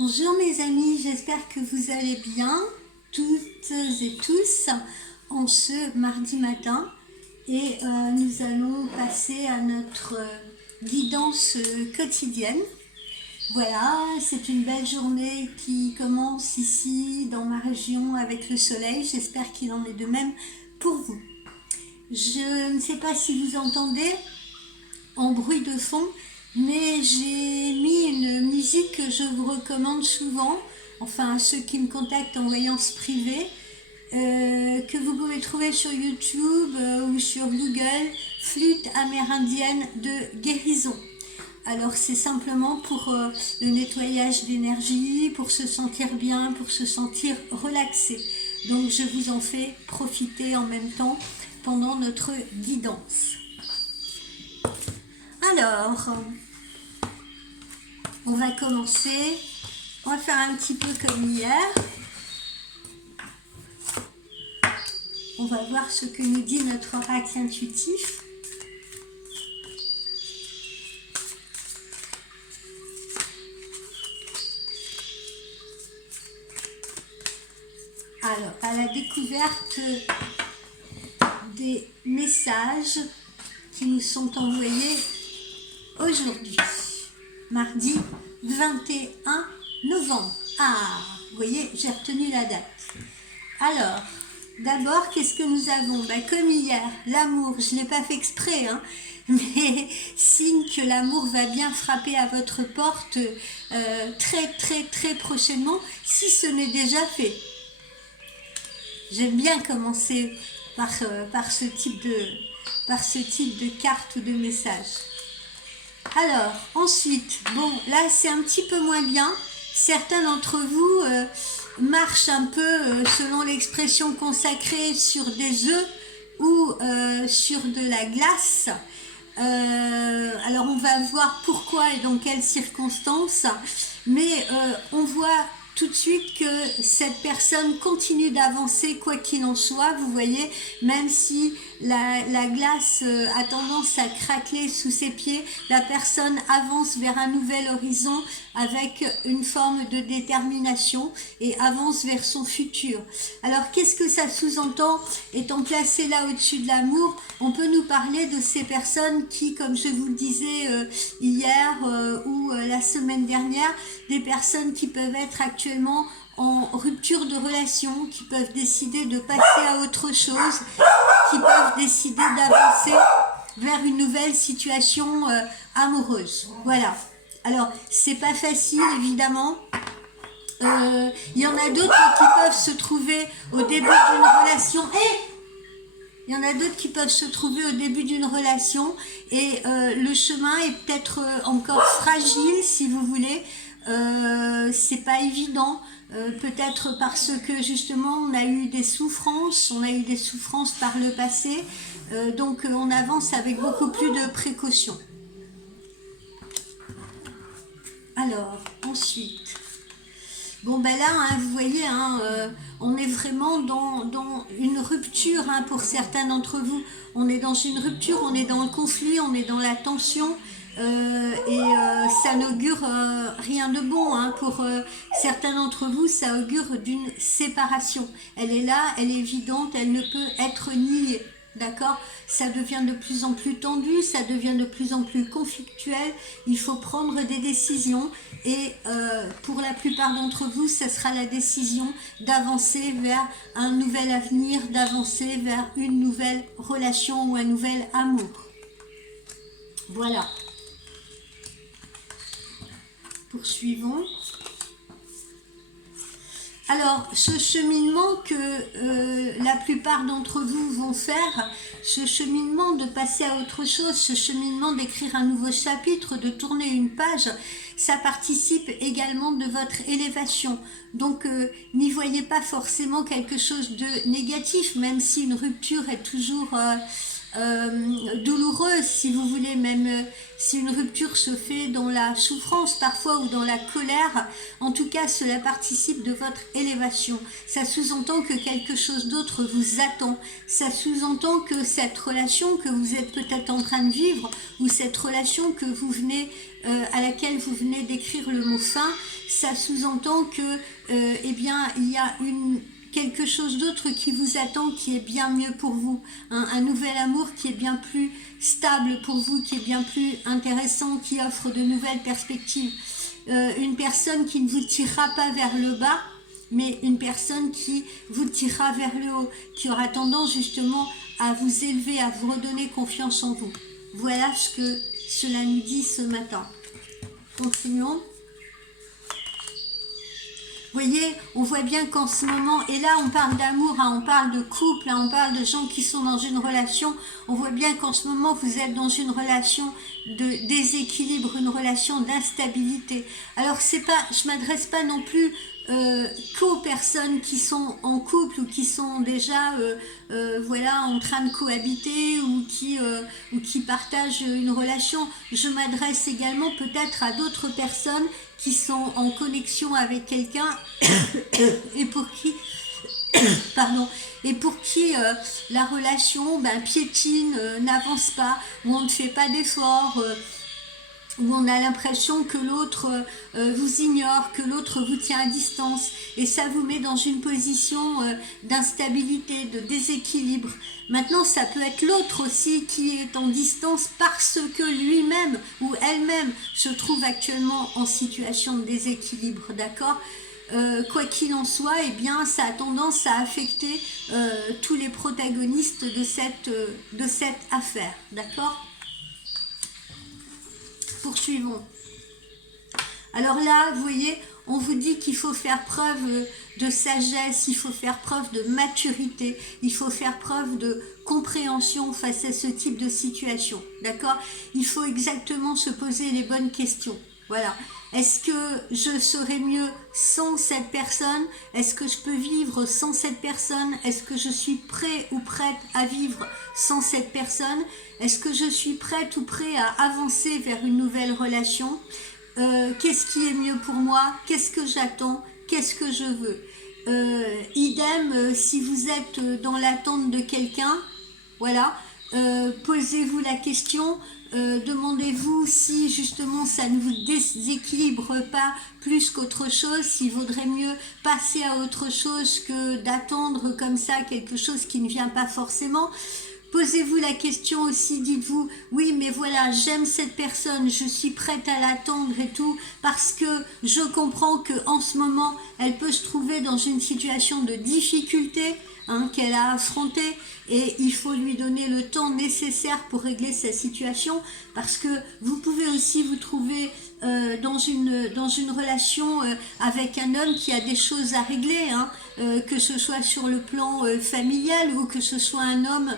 Bonjour mes amis, j'espère que vous allez bien, toutes et tous, en ce mardi matin. Et nous allons passer à notre guidance quotidienne. Voilà, c'est une belle journée qui commence ici dans ma région avec le soleil. J'espère qu'il en est de même pour vous. Je ne sais pas si vous entendez en bruit de fond, mais j'ai mis une musique que je vous recommande souvent, enfin à ceux qui me contactent en voyance privée, que vous pouvez trouver sur YouTube ou sur Google, flûte amérindienne de guérison. Alors c'est simplement pour le nettoyage d'énergie, pour se sentir bien, pour se sentir relaxé. Donc je vous en fais profiter en même temps pendant notre guidance. Alors, on va commencer, on va faire un petit peu comme hier. On va voir ce que nous dit notre oracle intuitif. Alors, à la découverte des messages qui nous sont envoyés aujourd'hui, mardi 21 novembre. Ah, vous voyez, j'ai retenu la date. Alors, d'abord, qu'est-ce que nous avons? Comme hier, l'amour, je ne l'ai pas fait exprès, mais signe que l'amour va bien frapper à votre porte très prochainement, si ce n'est déjà fait. J'aime bien commencer par ce type de carte ou de message. Alors, ensuite, bon, là c'est un petit peu moins bien. Certains d'entre vous marchent un peu, selon l'expression consacrée, sur des œufs ou sur de la glace. Alors on va voir pourquoi et dans quelles circonstances, mais on voit tout de suite que cette personne continue d'avancer quoi qu'il en soit, vous voyez, même si la glace a tendance à craquer sous ses pieds, la personne avance vers un nouvel horizon avec une forme de détermination et avance vers son futur. Alors qu'est-ce que ça sous-entend? Étant placé là au-dessus de l'amour, on peut nous parler de ces personnes qui, comme je vous le disais hier ou la semaine dernière, des personnes qui peuvent être actuellement en rupture de relation, qui peuvent décider de passer à autre chose, qui peuvent décider d'avancer vers une nouvelle situation amoureuse. Voilà. Alors, c'est pas facile, évidemment. Il y en a d'autres qui peuvent se trouver au début d'une relation. Il y en a d'autres qui peuvent se trouver au début d'une relation et le chemin est peut-être encore fragile, si vous voulez. C'est pas évident, peut-être parce que justement on a eu des souffrances par le passé, donc on avance avec beaucoup plus de précautions. Alors ensuite, bon là vous voyez, on est vraiment dans une rupture, pour certains d'entre vous, on est dans une rupture, on est dans le conflit, on est dans la tension. Ça n'augure rien de bon, pour certains d'entre vous, ça augure d'une séparation. Elle est là, elle est évidente, elle ne peut être niée, d'accord? Ça devient de plus en plus tendu, ça devient de plus en plus conflictuel, il faut prendre des décisions et pour la plupart d'entre vous, ce sera la décision d'avancer vers un nouvel avenir, d'avancer vers une nouvelle relation ou un nouvel amour. Voilà. Poursuivons. Alors, ce cheminement que la plupart d'entre vous vont faire, ce cheminement de passer à autre chose, ce cheminement d'écrire un nouveau chapitre, de tourner une page, ça participe également de votre élévation. Donc, n'y voyez pas forcément quelque chose de négatif, même si une rupture est toujours douloureuse, si vous voulez, même si une rupture se fait dans la souffrance parfois ou dans la colère, en tout cas cela participe de votre élévation. Ça sous-entend que quelque chose d'autre vous attend, ça sous-entend que cette relation que vous êtes peut-être en train de vivre ou cette relation que vous venez à laquelle vous venez d'écrire le mot fin, ça sous-entend que eh bien, il y a quelque chose d'autre qui vous attend, qui est bien mieux pour vous, hein, un nouvel amour qui est bien plus stable pour vous, qui est bien plus intéressant, qui offre de nouvelles perspectives, une personne qui ne vous tirera pas vers le bas, mais une personne qui vous tirera vers le haut, qui aura tendance justement à vous élever, à vous redonner confiance en vous. Voilà ce que cela nous dit ce matin. Continuons. Vous voyez, on voit bien qu'en ce moment, et là on parle d'amour, hein, on parle de couple, hein, on parle de gens qui sont dans une relation, on voit bien qu'en ce moment vous êtes dans une relation de déséquilibre, une relation d'instabilité. Alors c'est pas, je m'adresse pas non plus qu'aux personnes qui sont en couple ou qui sont déjà voilà, en train de cohabiter ou qui partagent une relation. Je m'adresse également peut-être à d'autres personnes qui sont en connexion avec quelqu'un et pour qui la relation piétine, n'avance pas, où on ne fait pas d'efforts, où on a l'impression que l'autre vous ignore, que l'autre vous tient à distance, et ça vous met dans une position d'instabilité, de déséquilibre. Maintenant, ça peut être l'autre aussi qui est en distance parce que lui-même ou elle-même se trouve actuellement en situation de déséquilibre, d'accord ? Quoi qu'il en soit, eh bien, ça a tendance à affecter tous les protagonistes de cette affaire, d'accord ? Poursuivons. Alors là, vous voyez, on vous dit qu'il faut faire preuve de sagesse, il faut faire preuve de maturité, il faut faire preuve de compréhension face à ce type de situation, d'accord ? Il faut exactement se poser les bonnes questions. Voilà. Est-ce que je serais mieux sans cette personne? Est-ce que je peux vivre sans cette personne? Est-ce que je suis prêt ou prête à vivre sans cette personne? Est-ce que je suis prête ou prêt à avancer vers une nouvelle relation? Qu'est-ce qui est mieux pour moi? Qu'est-ce que j'attends? Qu'est-ce que je veux? Idem, si vous êtes dans l'attente de quelqu'un, voilà, posez-vous la question, demandez-vous si justement ça ne vous déséquilibre pas plus qu'autre chose, s'il vaudrait mieux passer à autre chose que d'attendre comme ça quelque chose qui ne vient pas forcément. Posez-vous la question aussi, dites-vous, oui mais voilà, j'aime cette personne, je suis prête à l'attendre et tout, parce que je comprends qu'en ce moment, elle peut se trouver dans une situation de difficulté qu'elle a affrontée, et il faut lui donner le temps nécessaire pour régler sa situation, parce que vous pouvez aussi vous trouver dans une relation avec un homme qui a des choses à régler, que ce soit sur le plan familial ou que ce soit un homme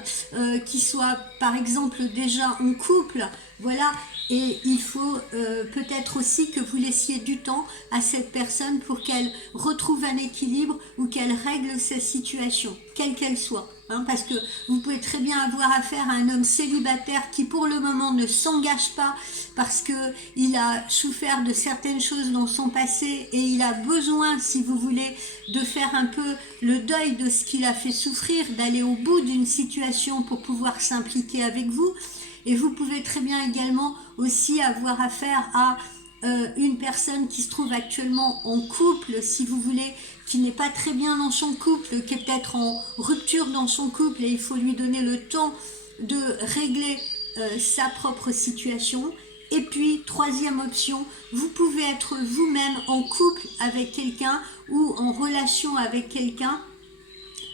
qui soit par exemple déjà en couple, voilà. Et il faut peut-être aussi que vous laissiez du temps à cette personne pour qu'elle retrouve un équilibre ou qu'elle règle sa situation, quelle qu'elle soit. Parce que vous pouvez très bien avoir affaire à un homme célibataire qui pour le moment ne s'engage pas parce qu'il a souffert de certaines choses dans son passé et il a besoin, si vous voulez, de faire un peu le deuil de ce qu'il a fait souffrir, d'aller au bout d'une situation pour pouvoir s'impliquer avec vous. Et vous pouvez très bien également aussi avoir affaire à une personne qui se trouve actuellement en couple, si vous voulez, qui n'est pas très bien dans son couple, qui est peut-être en rupture dans son couple et il faut lui donner le temps de régler sa propre situation. Et puis, troisième option, vous pouvez être vous-même en couple avec quelqu'un ou en relation avec quelqu'un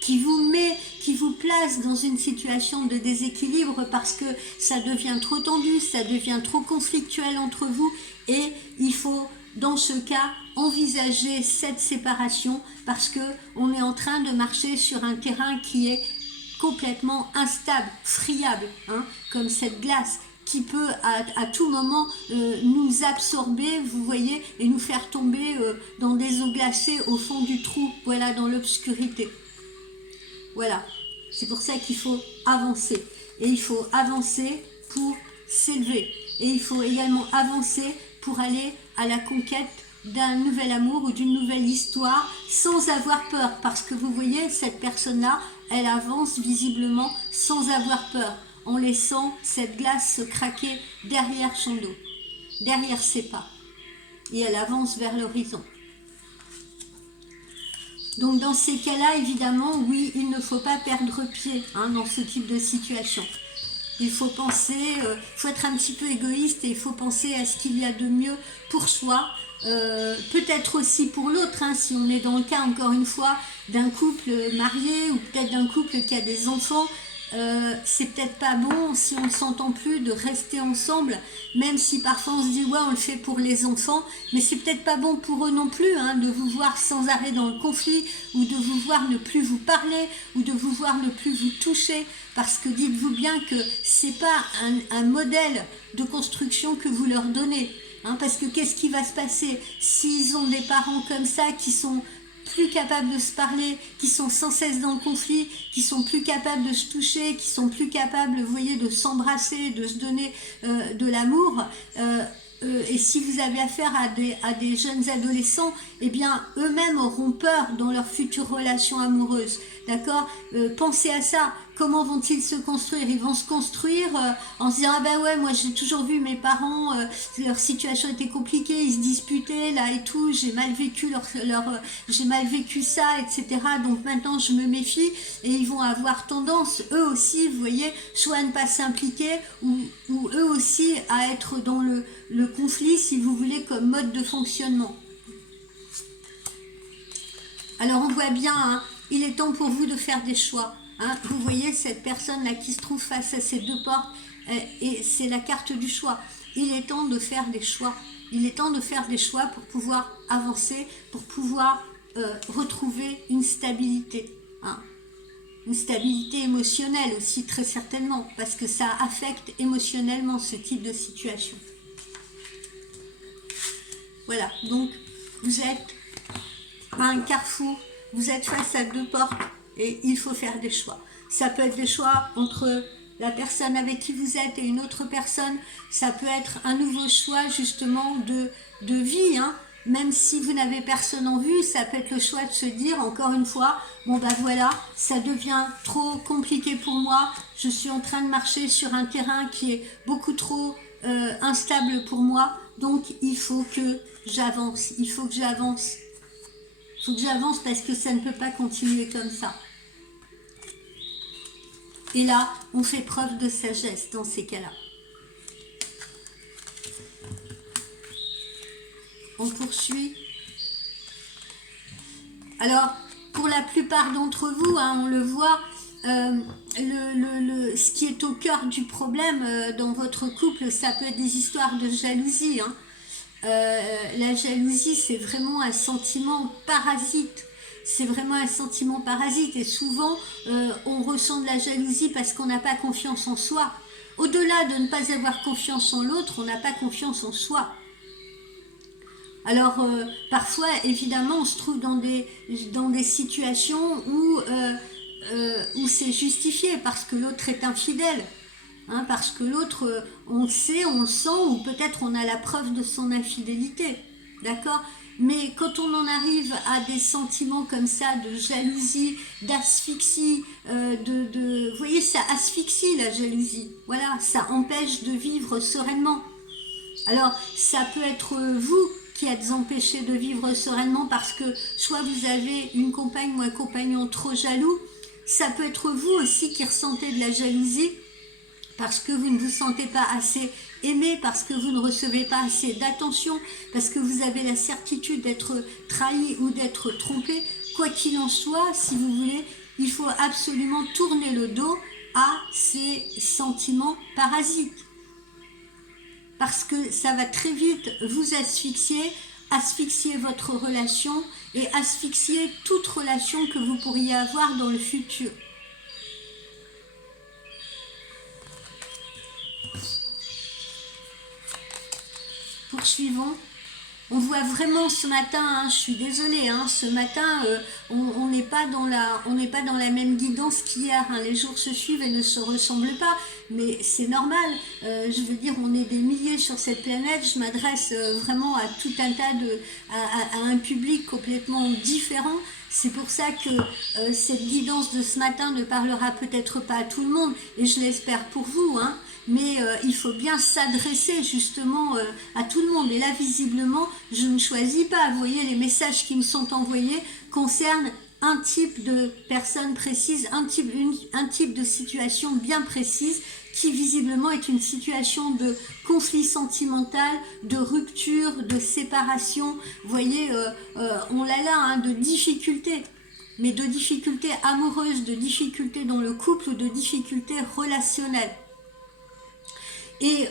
qui vous place dans une situation de déséquilibre parce que ça devient trop tendu, ça devient trop conflictuel entre vous et il faut dans ce cas envisager cette séparation parce que on est en train de marcher sur un terrain qui est complètement instable, friable, comme cette glace qui peut à tout moment nous absorber, vous voyez, et nous faire tomber dans des eaux glacées au fond du trou, voilà, dans l'obscurité. Voilà, c'est pour ça qu'il faut avancer. Et il faut avancer pour s'élever. Et il faut également avancer pour aller à la conquête d'un nouvel amour ou d'une nouvelle histoire sans avoir peur. Parce que vous voyez, cette personne-là, elle avance visiblement sans avoir peur, en laissant cette glace se craquer derrière son dos, derrière ses pas. et elle avance vers l'horizon. Donc dans ces cas-là, évidemment, oui, il ne faut pas perdre pied dans ce type de situation. Il faut penser, faut être un petit peu égoïste et il faut penser à ce qu'il y a de mieux pour soi, peut-être aussi pour l'autre, si on est dans le cas, encore une fois, d'un couple marié ou peut-être d'un couple qui a des enfants. C'est peut-être pas bon si on ne s'entend plus de rester ensemble, même si parfois on se dit ouais on le fait pour les enfants, mais c'est peut-être pas bon pour eux non plus de vous voir sans arrêt dans le conflit, ou de vous voir ne plus vous parler, ou de vous voir ne plus vous toucher, parce que dites-vous bien que c'est pas un modèle de construction que vous leur donnez, parce que qu'est-ce qui va se passer s'ils ont des parents comme ça qui sont plus capables de se parler, qui sont sans cesse dans le conflit, qui sont plus capables de se toucher, qui sont plus capables, vous voyez, de s'embrasser, de se donner de l'amour. Et si vous avez affaire à des jeunes adolescents, eh bien, eux-mêmes auront peur dans leur future relation amoureuse. D'accord ? Pensez à ça. Comment vont-ils se construire ? Ils vont se construire en se disant « Ah ben ouais, moi j'ai toujours vu mes parents, leur situation était compliquée, ils se disputaient là et tout, j'ai mal vécu j'ai mal vécu ça, etc. Donc maintenant je me méfie. » Et ils vont avoir tendance, eux aussi, vous voyez, soit à ne pas s'impliquer ou eux aussi à être dans le conflit, si vous voulez, comme mode de fonctionnement. Alors on voit bien, il est temps pour vous de faire des choix. Vous voyez cette personne-là qui se trouve face à ces deux portes, et c'est la carte du choix. Il est temps de faire des choix. Il est temps de faire des choix pour pouvoir avancer, pour pouvoir retrouver une stabilité. Une stabilité émotionnelle aussi, très certainement, parce que ça affecte émotionnellement ce type de situation. Voilà, donc vous êtes à un carrefour, vous êtes face à deux portes et il faut faire des choix. Ça peut être des choix entre la personne avec qui vous êtes et une autre personne, ça peut être un nouveau choix justement de vie, même si vous n'avez personne en vue, ça peut être le choix de se dire encore une fois, bon ben voilà, ça devient trop compliqué pour moi, je suis en train de marcher sur un terrain qui est beaucoup trop instable pour moi, donc il faut que j'avance, il faut que j'avance. Il faut que j'avance parce que ça ne peut pas continuer comme ça. Et là, on fait preuve de sagesse dans ces cas-là. On poursuit. Alors, pour la plupart d'entre vous, on le voit, ce qui est au cœur du problème dans votre couple, ça peut être des histoires de jalousie. La jalousie, c'est vraiment un sentiment parasite. C'est vraiment un sentiment parasite et souvent, on ressent de la jalousie parce qu'on n'a pas confiance en soi. Au-delà de ne pas avoir confiance en l'autre, on n'a pas confiance en soi. Alors, parfois, évidemment, on se trouve dans des situations où c'est justifié parce que l'autre est infidèle. Parce que l'autre, on le sait, on le sent, ou peut-être on a la preuve de son infidélité. D'accord ? Mais quand on en arrive à des sentiments comme ça, de jalousie, d'asphyxie, vous voyez, ça asphyxie la jalousie. Voilà, ça empêche de vivre sereinement. Alors, ça peut être vous qui êtes empêché de vivre sereinement parce que soit vous avez une compagne ou un compagnon trop jaloux, ça peut être vous aussi qui ressentez de la jalousie parce que vous ne vous sentez pas assez aimé, parce que vous ne recevez pas assez d'attention, parce que vous avez la certitude d'être trahi ou d'être trompé. Quoi qu'il en soit, si vous voulez, il faut absolument tourner le dos à ces sentiments parasites. Parce que ça va très vite vous asphyxier votre relation et asphyxier toute relation que vous pourriez avoir dans le futur. Poursuivons. On voit vraiment ce matin, je suis désolée, ce matin, on n'est pas dans la même guidance qu'hier. Les jours se suivent et ne se ressemblent pas, mais c'est normal. Je veux dire, on est des milliers sur cette planète. Je m'adresse vraiment à tout un tas à un public complètement différent. C'est pour ça que cette guidance de ce matin ne parlera peut-être pas à tout le monde, et je l'espère pour vous, mais il faut bien s'adresser justement à tout le monde. Et là, visiblement, je ne choisis pas. Vous voyez, les messages qui me sont envoyés concernent un type de personne précise, un type de situation bien précise, qui visiblement est une situation de conflit sentimental, de rupture, de séparation. Vous voyez, on l'a là, hein, de difficultés, mais de difficultés amoureuses, de difficultés dans le couple ou de difficultés relationnelles. Et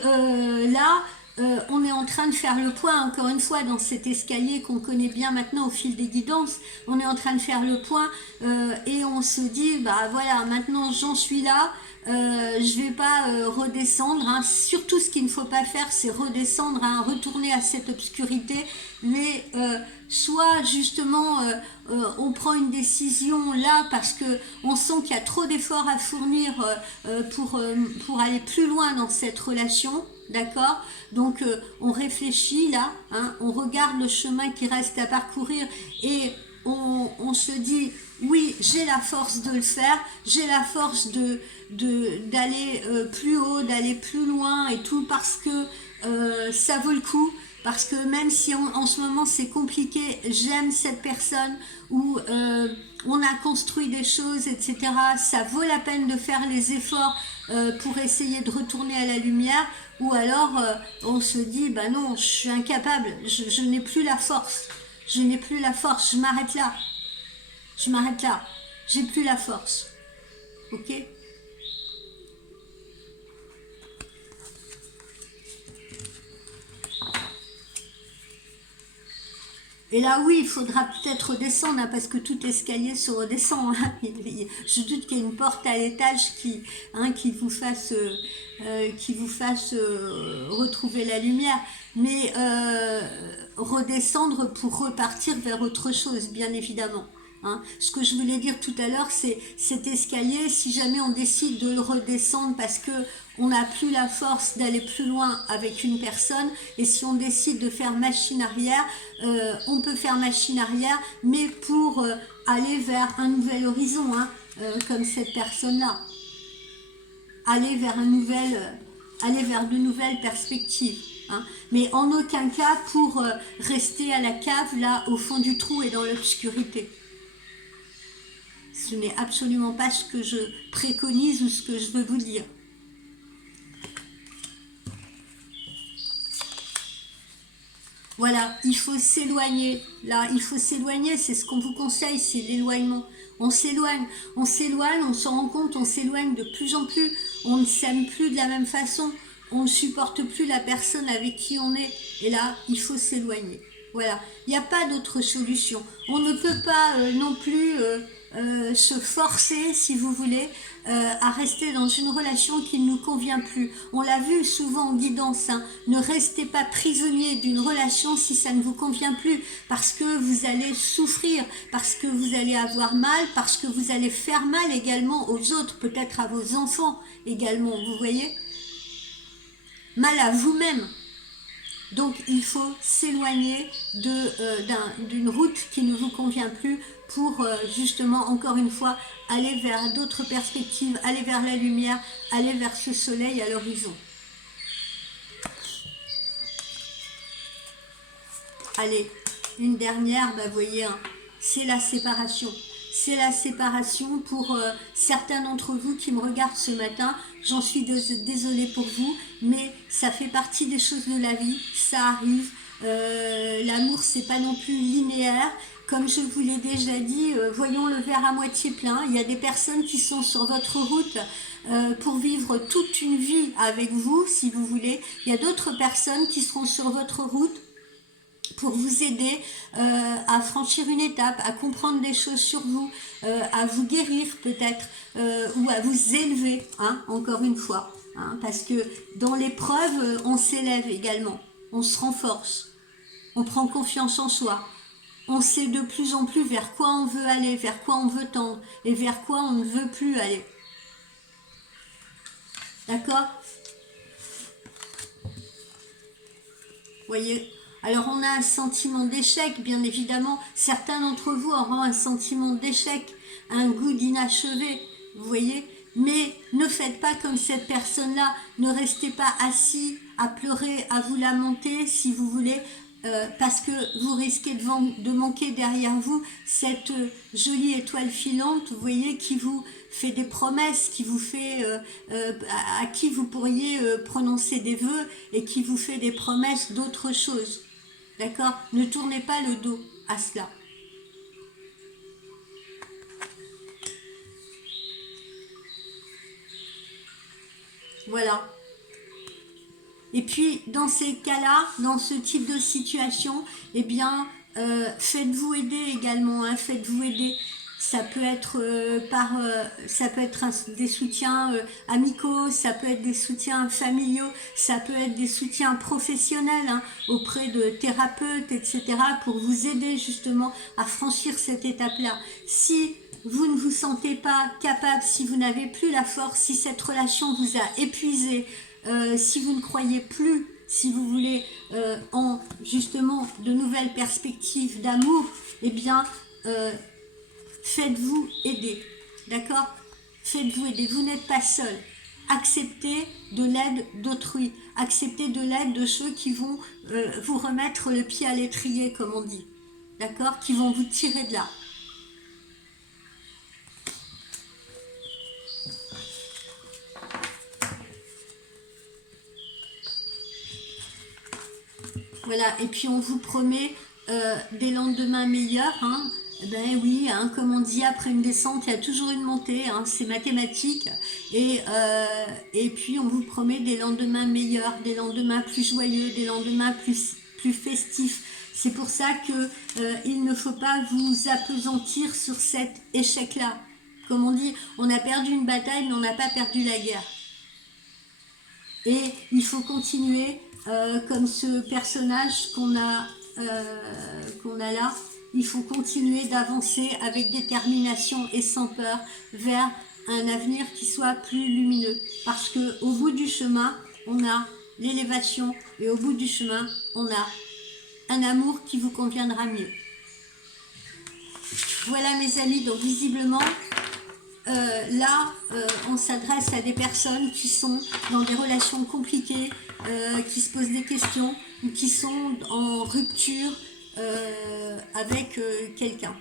là, on est en train de faire le point, encore une fois, dans cet escalier qu'on connaît bien maintenant au fil des guidances. On est en train de faire le point et on se dit, bah voilà, maintenant j'en suis là, je vais pas redescendre. Hein. Surtout, ce qu'il ne faut pas faire, c'est redescendre, hein, retourner à cette obscurité, mais soit justement on prend une décision là parce que on sent qu'il y a trop d'efforts à fournir pour aller plus loin dans cette relation, d'accord? Donc on réfléchit là, hein, on regarde le chemin qui reste à parcourir et on se dit oui, j'ai la force de le faire, j'ai la force d'aller plus haut, d'aller plus loin et tout, parce que ça vaut le coup. Parce que même si en ce moment c'est compliqué, j'aime cette personne, ou on a construit des choses, etc. Ça vaut la peine de faire les efforts pour essayer de retourner à la lumière. Ou alors on se dit, bah non, je suis incapable, je n'ai plus la force. Je n'ai plus la force, je m'arrête là. Je m'arrête là. J'ai plus la force. Ok ? Et là, oui, il faudra peut-être redescendre, hein, parce que tout escalier se redescend. Hein. Je doute qu'il y ait une porte à l'étage qui vous fasse, retrouver la lumière. Mais redescendre pour repartir vers autre chose, bien évidemment. Hein. Ce que je voulais dire tout à l'heure, c'est cet escalier, si jamais on décide de le redescendre parce que on n'a plus la force d'aller plus loin avec une personne, et si on décide de faire machine arrière, on peut faire machine arrière, mais pour aller vers un nouvel horizon, hein, comme cette personne-là. Aller vers de nouvelles perspectives. Hein. Mais en aucun cas pour rester à la cave, là, au fond du trou et dans l'obscurité. Ce n'est absolument pas ce que je préconise ou ce que je veux vous dire. Voilà, il faut s'éloigner. Là, il faut s'éloigner, c'est ce qu'on vous conseille, c'est l'éloignement. On s'éloigne, on s'en rend compte, on s'éloigne de plus en plus, on ne s'aime plus de la même façon, on ne supporte plus la personne avec qui on est. Et là, il faut s'éloigner. Voilà, il n'y a pas d'autre solution. On ne peut pas non plus se forcer, si vous voulez, à rester dans une relation qui ne nous convient plus. On l'a vu souvent en guidance, hein. Ne restez pas prisonnier d'une relation si ça ne vous convient plus, parce que vous allez souffrir, parce que vous allez avoir mal, parce que vous allez faire mal également aux autres, peut-être à vos enfants également, vous voyez, mal à vous-même. Donc il faut s'éloigner d'une route qui ne vous convient plus pour justement, encore une fois, aller vers d'autres perspectives, aller vers la lumière, aller vers ce soleil à l'horizon. Allez, une dernière, vous voyez, hein, c'est la séparation. C'est la séparation pour certains d'entre vous qui me regardent ce matin. J'en suis désolée pour vous, mais ça fait partie des choses de la vie, ça arrive. L'amour, c'est pas non plus linéaire. Comme je vous l'ai déjà dit, voyons le verre à moitié plein. Il y a des personnes qui sont sur votre route pour vivre toute une vie avec vous, si vous voulez. Il y a d'autres personnes qui seront sur votre route pour vous aider à franchir une étape, à comprendre des choses sur vous, à vous guérir peut-être, ou à vous élever, hein, encore une fois. Hein, parce que dans l'épreuve, on s'élève également, on se renforce, on prend confiance en soi, on sait de plus en plus vers quoi on veut aller, vers quoi on veut tendre, et vers quoi on ne veut plus aller. D'accord ? Voyez ? Alors on a un sentiment d'échec, bien évidemment. Certains d'entre vous auront un sentiment d'échec, un goût d'inachevé, vous voyez. Mais ne faites pas comme cette personne-là, ne restez pas assis à pleurer, à vous lamenter si vous voulez, parce que vous risquez de manquer derrière vous cette jolie étoile filante, vous voyez, qui vous fait des promesses, qui vous fait, à qui vous pourriez prononcer des vœux et qui vous fait des promesses d'autre chose. D'accord? Ne tournez pas le dos à cela. Voilà. Et puis, dans ces cas-là, dans ce type de situation, eh bien, faites-vous aider également, hein, faites-vous aider. Ça peut être des soutiens amicaux, ça peut être des soutiens familiaux, ça peut être des soutiens professionnels, hein, auprès de thérapeutes, etc., pour vous aider justement à franchir cette étape-là. Si vous ne vous sentez pas capable, si vous n'avez plus la force, si cette relation vous a épuisé, si vous ne croyez plus, si vous voulez, en justement de nouvelles perspectives d'amour, eh bien, faites-vous aider, d'accord? Faites-vous aider, vous n'êtes pas seul. Acceptez de l'aide d'autrui, acceptez de l'aide de ceux qui vont vous remettre le pied à l'étrier, comme on dit, d'accord? Qui vont vous tirer de là. Voilà, et puis on vous promet des lendemains meilleurs, hein. Ben oui, hein, comme on dit, après une descente, il y a toujours une montée, hein, c'est mathématique. Et puis on vous promet des lendemains meilleurs, des lendemains plus joyeux, des lendemains plus festifs. C'est pour ça qu'il ne faut pas vous appesantir sur cet échec-là. Comme on dit, on a perdu une bataille, mais on n'a pas perdu la guerre. Et il faut continuer, comme ce personnage qu'on a là, il faut continuer d'avancer avec détermination et sans peur vers un avenir qui soit plus lumineux. Parce qu'au bout du chemin, on a l'élévation et au bout du chemin, on a un amour qui vous conviendra mieux. Voilà mes amis, donc visiblement, on s'adresse à des personnes qui sont dans des relations compliquées, qui se posent des questions, ou qui sont en rupture avec quelqu'un.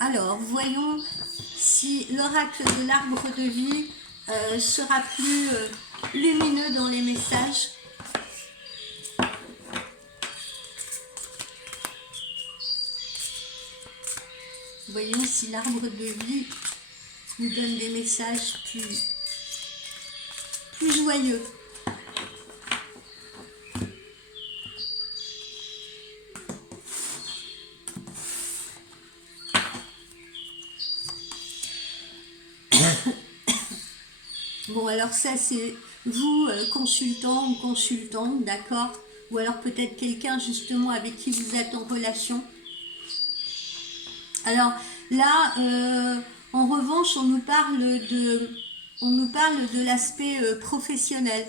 Alors, voyons si l'oracle de l'arbre de vie sera plus lumineux dans les messages. Voyons si l'arbre de vie nous donne des messages plus joyeux. Bon, alors ça, c'est vous, consultant ou consultante, d'accord? Ou alors peut-être quelqu'un, justement, avec qui vous êtes en relation. Alors, là, en revanche, on nous parle de l'aspect professionnel.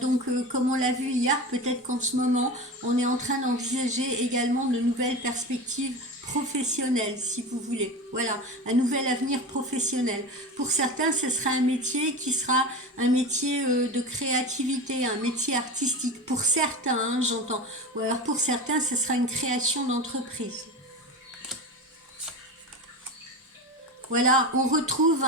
Donc, comme on l'a vu hier, peut-être qu'en ce moment, on est en train d'envisager également de nouvelles perspectives professionnelles, si vous voulez. Voilà, un nouvel avenir professionnel. Pour certains, ce sera un métier qui sera un métier de créativité, un métier artistique. Pour certains, hein, j'entends. Ou alors pour certains, ce sera une création d'entreprise. Voilà, on retrouve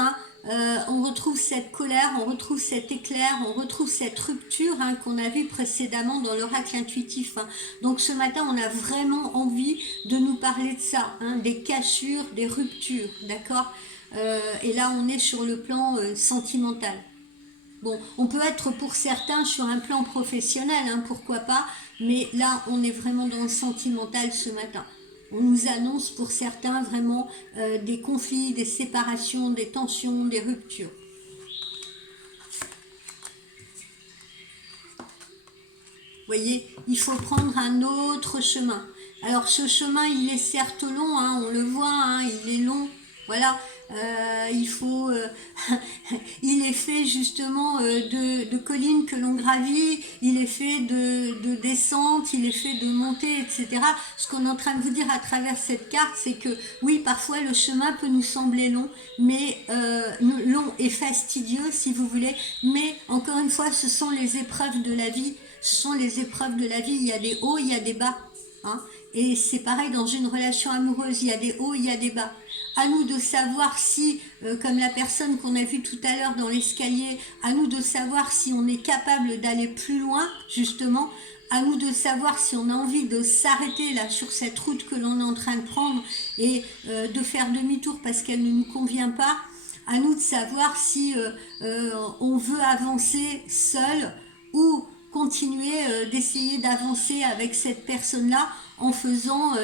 cette colère, on retrouve cet éclair, on retrouve cette rupture, hein, qu'on a vue précédemment dans l'oracle intuitif, hein. Donc ce matin, on a vraiment envie de nous parler de ça, hein, des cassures, des ruptures, d'accord? Et là, on est sur le plan sentimental. Bon, on peut être pour certains sur un plan professionnel, hein, pourquoi pas, mais là, on est vraiment dans le sentimental ce matin. On nous annonce pour certains vraiment des conflits, des séparations, des tensions, des ruptures. Vous voyez, il faut prendre un autre chemin. Alors ce chemin, il est certes long, hein, on le voit, hein, il est long. Voilà, il faut, il est fait justement de collines que l'on gravit, il est fait de descentes, il est fait de montées, etc. Ce qu'on est en train de vous dire à travers cette carte, c'est que oui, parfois le chemin peut nous sembler long, mais long et fastidieux si vous voulez, mais encore une fois, ce sont les épreuves de la vie. Ce sont les épreuves de la vie, il y a des hauts, il y a des bas. Hein. Et c'est pareil dans une relation amoureuse, il y a des hauts, il y a des bas. À nous de savoir si, comme la personne qu'on a vue tout à l'heure dans l'escalier, à nous de savoir si on est capable d'aller plus loin, justement, à nous de savoir si on a envie de s'arrêter là sur cette route que l'on est en train de prendre et de faire demi-tour parce qu'elle ne nous convient pas. À nous de savoir si on veut avancer seul ou continuer d'essayer d'avancer avec cette personne-là en faisant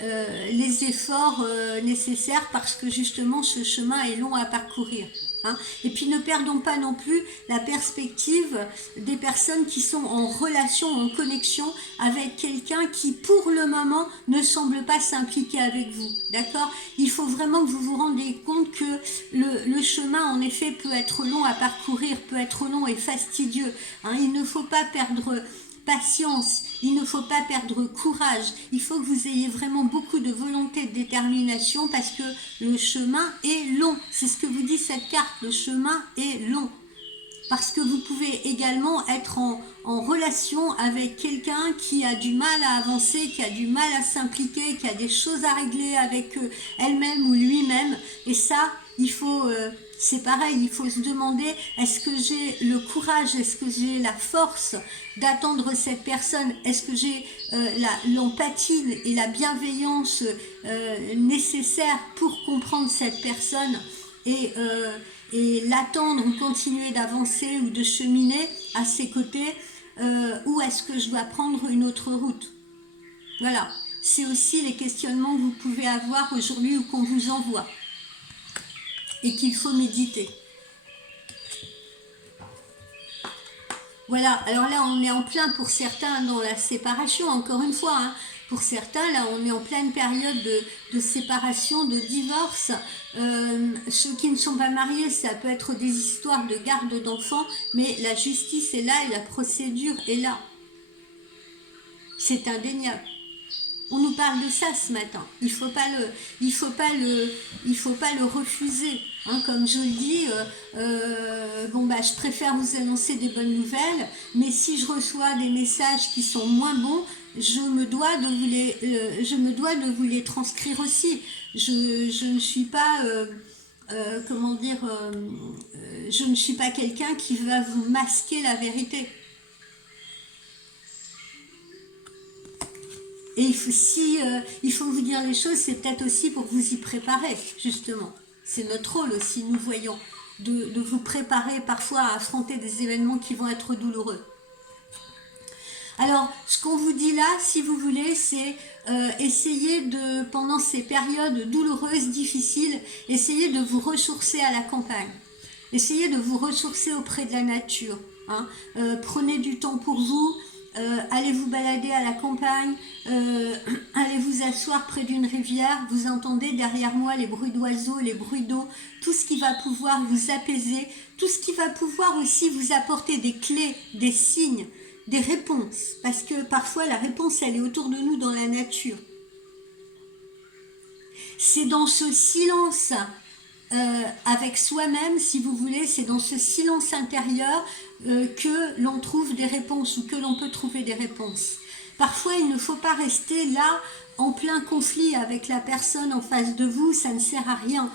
les efforts nécessaires parce que justement ce chemin est long à parcourir. Hein. Et puis ne perdons pas non plus la perspective des personnes qui sont en relation, en connexion avec quelqu'un qui pour le moment ne semble pas s'impliquer avec vous. D'accord ? Il faut vraiment que vous vous rendiez compte que le chemin en effet peut être long à parcourir, peut être long et fastidieux. Hein. Il ne faut pas perdre patience, il ne faut pas perdre courage, il faut que vous ayez vraiment beaucoup de volonté, de détermination parce que le chemin est long, c'est ce que vous dit cette carte, le chemin est long. Parce que vous pouvez également être en relation avec quelqu'un qui a du mal à avancer, qui a du mal à s'impliquer, qui a des choses à régler avec elle-même ou lui-même. Et ça, il faut, c'est pareil, il faut se demander, est-ce que j'ai le courage, est-ce que j'ai la force d'attendre cette personne, est-ce que j'ai l'empathie et la bienveillance nécessaires pour comprendre cette personne et l'attendre ou continuer d'avancer ou de cheminer à ses côtés ou est-ce que je dois prendre une autre route. Voilà, c'est aussi les questionnements que vous pouvez avoir aujourd'hui ou qu'on vous envoie et qu'il faut méditer. Voilà, alors là on est en plein pour certains dans la séparation, encore une fois, hein. Pour certains, là, on est en pleine période de séparation, de divorce. Ceux qui ne sont pas mariés, ça peut être des histoires de garde d'enfants, mais la justice est là et la procédure est là. C'est indéniable. On nous parle de ça ce matin. Il faut pas le refuser. Hein, comme je le dis, je préfère vous annoncer des bonnes nouvelles, mais si je reçois des messages qui sont moins bons, je me dois de vous les transcrire aussi. Je ne suis pas, je ne suis pas quelqu'un qui va vous masquer la vérité. Et il faut vous dire les choses, c'est peut-être aussi pour vous y préparer, justement. C'est notre rôle aussi, nous voyons, de vous préparer parfois à affronter des événements qui vont être douloureux. Alors, ce qu'on vous dit là, si vous voulez, c'est essayer de, pendant ces périodes douloureuses, difficiles, essayer de vous ressourcer à la campagne. Essayez de vous ressourcer auprès de la nature. Hein. Prenez du temps pour vous. Allez vous balader à la campagne, allez vous asseoir près d'une rivière, vous entendez derrière moi les bruits d'oiseaux, les bruits d'eau, tout ce qui va pouvoir vous apaiser, tout ce qui va pouvoir aussi vous apporter des clés, des signes, des réponses, parce que parfois la réponse elle est autour de nous dans la nature. C'est dans ce silence avec soi-même, si vous voulez, c'est dans ce silence intérieur que l'on trouve des réponses ou que l'on peut trouver des réponses. Parfois, il ne faut pas rester là en plein conflit avec la personne en face de vous, ça ne sert à rien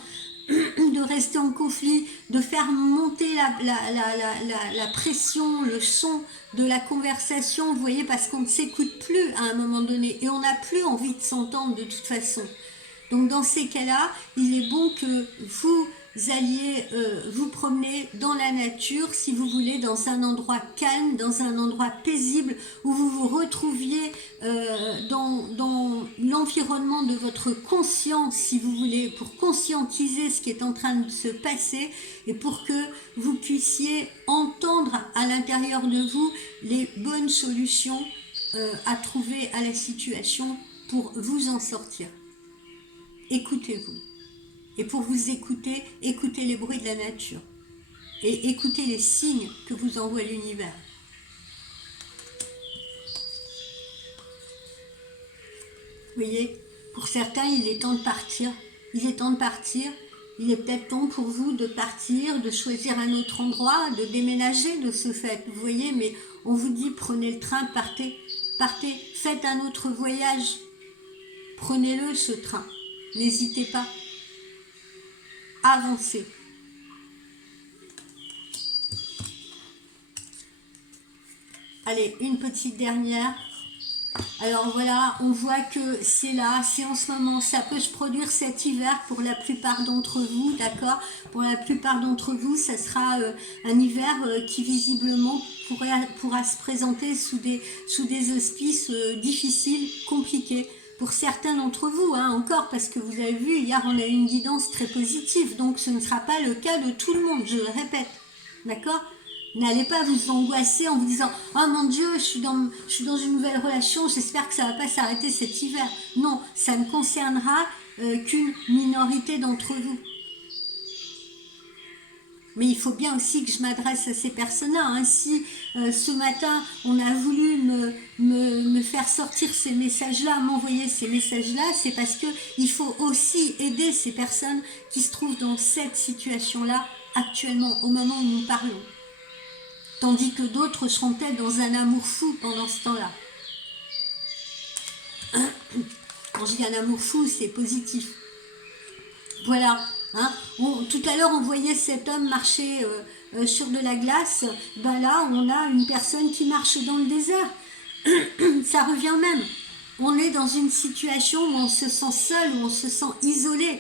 de rester en conflit, de faire monter la pression, le son de la conversation, vous voyez, parce qu'on ne s'écoute plus à un moment donné et on n'a plus envie de s'entendre de toute façon. Donc dans ces cas-là, il est bon que vous alliez vous promener dans la nature, si vous voulez, dans un endroit calme, dans un endroit paisible, où vous vous retrouviez dans l'environnement de votre conscience, si vous voulez, pour conscientiser ce qui est en train de se passer et pour que vous puissiez entendre à l'intérieur de vous les bonnes solutions à trouver à la situation pour vous en sortir. Écoutez-vous Et pour vous écouter, écoutez les bruits de la nature. Et écoutez les signes que vous envoie l'univers. Vous voyez, pour certains, il est temps de partir. Il est temps de partir. Il est peut-être temps pour vous de partir, de choisir un autre endroit, de déménager de ce fait. Vous voyez, mais on vous dit, prenez le train, partez. Partez, faites un autre voyage. Prenez-le, ce train. N'hésitez pas. Avancez. Allez, une petite dernière. Alors voilà, on voit que c'est là, c'est en ce moment, ça peut se produire cet hiver pour la plupart d'entre vous, d'accord? Pour la plupart d'entre vous, ça sera un hiver qui visiblement pourra se présenter sous des auspices difficiles, compliqués. Pour certains d'entre vous, hein, encore, parce que vous avez vu, hier on a eu une guidance très positive, donc ce ne sera pas le cas de tout le monde, je le répète, d'accord? N'allez pas vous angoisser en vous disant « Oh mon Dieu, je suis dans une nouvelle relation, j'espère que ça ne va pas s'arrêter cet hiver. » Non, ça ne concernera qu'une minorité d'entre vous. Mais il faut bien aussi que je m'adresse à ces personnes-là. Hein. Si ce matin, on a voulu me faire sortir ces messages-là, m'envoyer ces messages-là, c'est parce qu'il faut aussi aider ces personnes qui se trouvent dans cette situation-là actuellement, au moment où nous parlons. Tandis que d'autres seront peut-être dans un amour fou pendant ce temps-là. Quand je dis un amour fou, c'est positif. Voilà. Hein. Tout à l'heure, on voyait cet homme marcher sur de la glace. Ben là, on a une personne qui marche dans le désert. Ça revient même. On est dans une situation où on se sent seul, où on se sent isolé.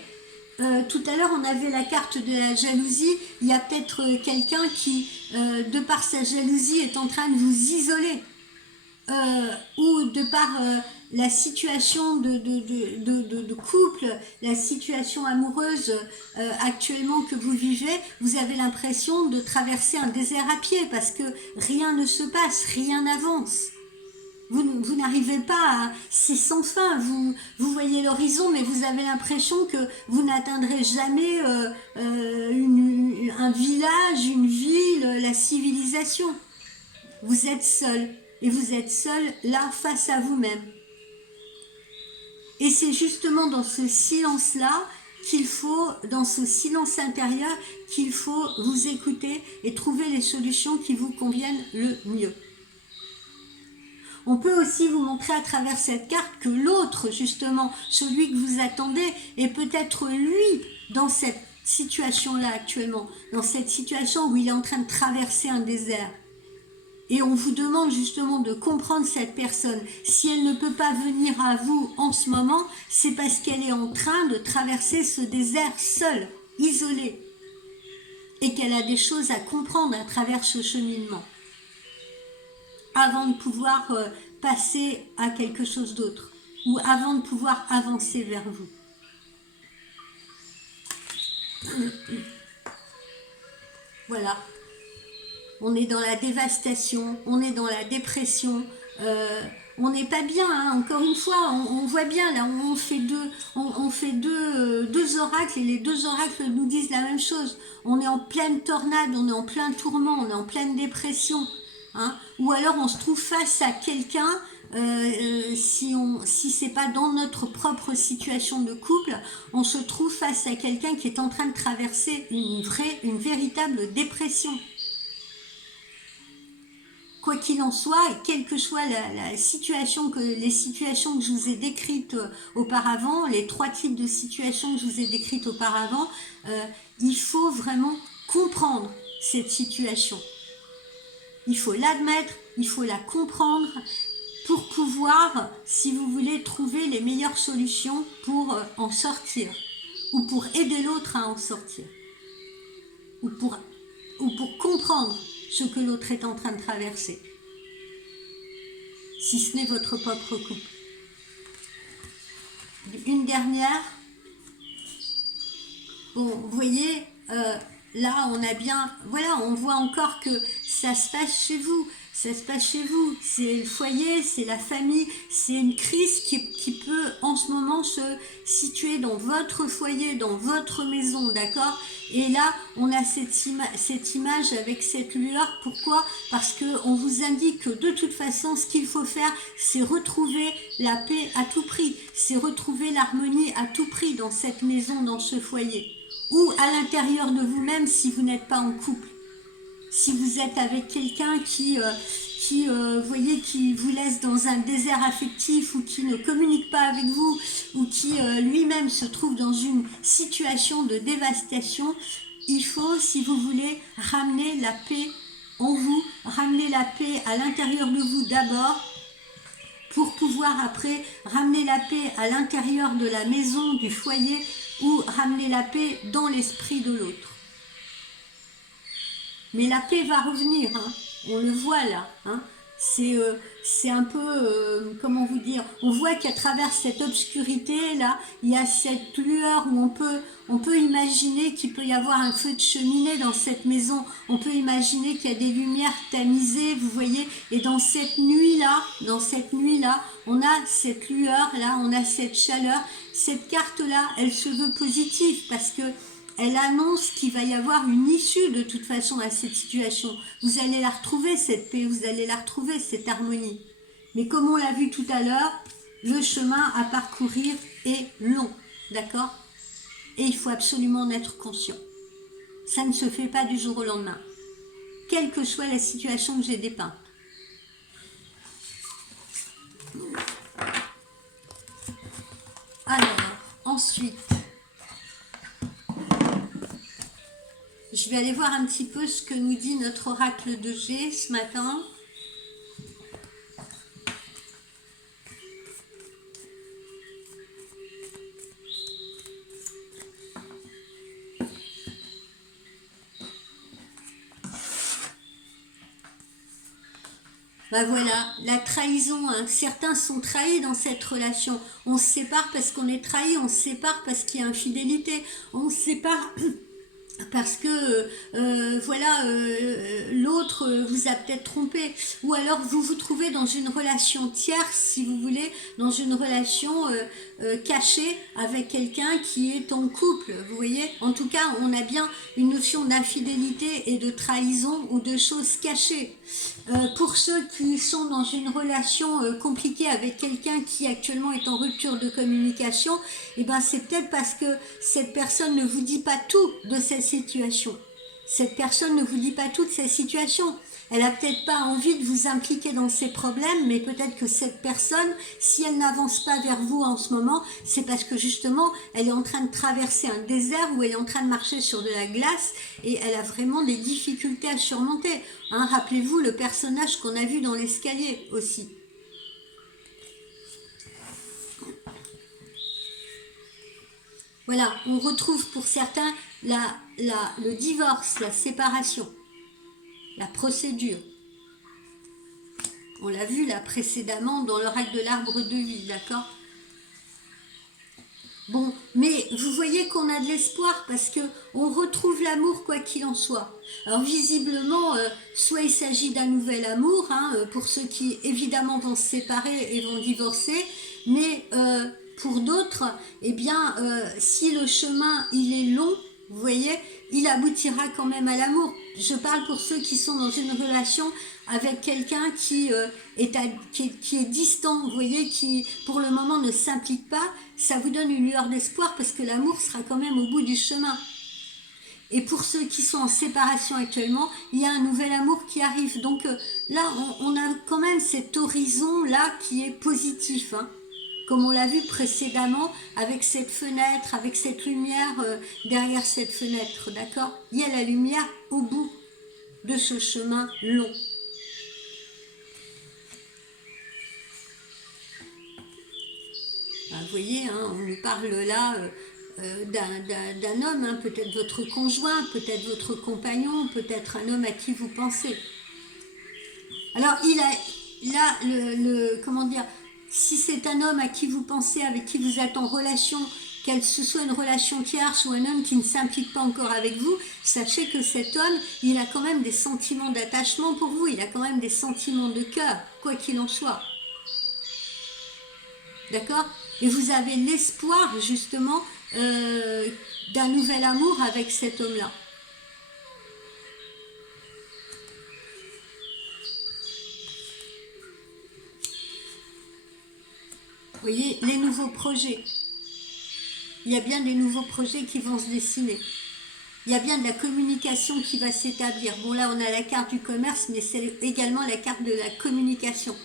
Tout à l'heure, on avait la carte de la jalousie. Il y a peut-être quelqu'un qui, de par sa jalousie, est en train de vous isoler. Ou de par la situation de couple, la situation amoureuse actuellement que vous vivez, vous avez l'impression de traverser un désert à pied parce que rien ne se passe, rien n'avance. Vous n'arrivez pas à... C'est sans fin, vous voyez l'horizon, mais vous avez l'impression que vous n'atteindrez jamais un village, une ville, la civilisation. Vous êtes seul, et vous êtes seul là, face à vous-même. Et c'est justement dans ce silence-là qu'il faut, dans ce silence intérieur, qu'il faut vous écouter et trouver les solutions qui vous conviennent le mieux. On peut aussi vous montrer à travers cette carte que l'autre, justement, celui que vous attendez, est peut-être lui dans cette situation-là actuellement, dans cette situation où il est en train de traverser un désert. Et on vous demande justement de comprendre cette personne. Si elle ne peut pas venir à vous en ce moment, c'est parce qu'elle est en train de traverser ce désert seule, isolée, et qu'elle a des choses à comprendre à travers ce cheminement, avant de pouvoir passer à quelque chose d'autre, ou avant de pouvoir avancer vers vous. Voilà. On est dans la dévastation, on est dans la dépression, on n'est pas bien, hein. Encore une fois, on voit bien, là, on fait deux oracles, et les deux oracles nous disent la même chose. On est en pleine tornade, on est en plein tourment, on est en pleine dépression. Hein. Ou alors on se trouve face à quelqu'un, si c'est pas dans notre propre situation de couple, on se trouve face à quelqu'un qui est en train de traverser une véritable dépression. Quoi qu'il en soit, quelle que soit les situations que je vous ai décrites auparavant, les 3 types de situations que je vous ai décrites auparavant, il faut vraiment comprendre cette situation. Il faut l'admettre, il faut la comprendre pour pouvoir, si vous voulez, trouver les meilleures solutions pour en sortir, ou pour aider l'autre à en sortir, ou pour comprendre ce que l'autre est en train de traverser, si ce n'est votre propre couple. Une dernière. Bon, vous voyez, là on a bien, voilà, on voit encore que ça se passe chez vous. ça se passe chez vous, c'est le foyer, c'est la famille, c'est une crise qui peut en ce moment se situer dans votre foyer, dans votre maison, d'accord? Et là, on a cette image avec cette lueur. Pourquoi? Parce qu'on vous indique que de toute façon, ce qu'il faut faire, c'est retrouver la paix à tout prix, c'est retrouver l'harmonie à tout prix dans cette maison, dans ce foyer, ou à l'intérieur de vous-même si vous n'êtes pas en couple. Si vous êtes avec quelqu'un qui voyez, qui vous laisse dans un désert affectif ou qui ne communique pas avec vous ou qui lui-même se trouve dans une situation de dévastation, il faut, si vous voulez, ramener la paix en vous, ramener la paix à l'intérieur de vous d'abord, pour pouvoir après ramener la paix à l'intérieur de la maison, du foyer, ou ramener la paix dans l'esprit de l'autre. Mais la paix va revenir, hein. On le voit là, hein. C'est un peu, comment vous dire, on voit qu'à travers cette obscurité là, il y a cette lueur où on peut imaginer qu'il peut y avoir un feu de cheminée dans cette maison, on peut imaginer qu'il y a des lumières tamisées, vous voyez, et dans cette nuit là, on a cette lueur là, on a cette chaleur. Cette carte là, elle se veut positive parce que elle annonce qu'il va y avoir une issue de toute façon à cette situation. Vous allez la retrouver, cette paix, vous allez la retrouver, cette harmonie. Mais comme on l'a vu tout à l'heure, le chemin à parcourir est long, d'accord? Et il faut absolument en être conscient. Ça ne se fait pas du jour au lendemain, quelle que soit la situation que j'ai dépeinte. Alors, ensuite, je vais aller voir un petit peu ce que nous dit notre oracle de G ce matin. Ben voilà, la trahison, hein. Certains sont trahis dans cette relation. On se sépare parce qu'on est trahi, on se sépare parce qu'il y a infidélité, on se sépare parce que l'autre vous a peut-être trompé, ou alors vous vous trouvez dans une relation tierce, si vous voulez, dans une relation cachée avec quelqu'un qui est en couple, vous voyez. En tout cas, on a bien une notion d'infidélité et de trahison ou de choses cachées. Pour ceux qui sont dans une relation compliquée avec quelqu'un qui actuellement est en rupture de communication, eh ben c'est peut-être parce que cette personne ne vous dit pas tout de cette situation. Cette personne ne vous dit pas toute sa situation. Elle a peut-être pas envie de vous impliquer dans ses problèmes, mais peut-être que cette personne, si elle n'avance pas vers vous en ce moment, c'est parce que justement, elle est en train de traverser un désert où elle est en train de marcher sur de la glace et elle a vraiment des difficultés à surmonter. Hein, rappelez-vous le personnage qu'on a vu dans l'escalier aussi. Voilà, on retrouve pour certains le divorce, la séparation, la procédure. On l'a vu là précédemment dans l'oracle de l'arbre de vie, d'accord? Bon, mais vous voyez qu'on a de l'espoir parce que on retrouve l'amour quoi qu'il en soit. Alors visiblement, soit il s'agit d'un nouvel amour, hein, pour ceux qui évidemment vont se séparer et vont divorcer, mais pour d'autres, eh bien, si le chemin il est long, vous voyez, il aboutira quand même à l'amour. Je parle pour ceux qui sont dans une relation avec quelqu'un qui est distant, vous voyez, qui pour le moment ne s'implique pas. Ça vous donne une lueur d'espoir parce que l'amour sera quand même au bout du chemin. Et pour ceux qui sont en séparation actuellement, il y a un nouvel amour qui arrive. Donc là, on a quand même cet horizon-là qui est positif, hein. Comme on l'a vu précédemment, avec cette fenêtre, avec cette lumière derrière cette fenêtre, d'accord? Il y a la lumière au bout de ce chemin long. Ben, vous voyez, hein, on nous parle là d'un homme, hein, peut-être votre conjoint, peut-être votre compagnon, peut-être un homme à qui vous pensez. Alors, il a là, comment dire, si c'est un homme à qui vous pensez, avec qui vous êtes en relation, qu'elle ce soit une relation tierce ou un homme qui ne s'implique pas encore avec vous, sachez que cet homme, il a quand même des sentiments d'attachement pour vous, il a quand même des sentiments de cœur, quoi qu'il en soit. D'accord? Et vous avez l'espoir, justement, d'un nouvel amour avec cet homme-là. Vous voyez, les nouveaux projets. Il y a bien des nouveaux projets qui vont se dessiner. Il y a bien de la communication qui va s'établir. Bon, là, on a la carte du commerce, mais c'est également la carte de la communication.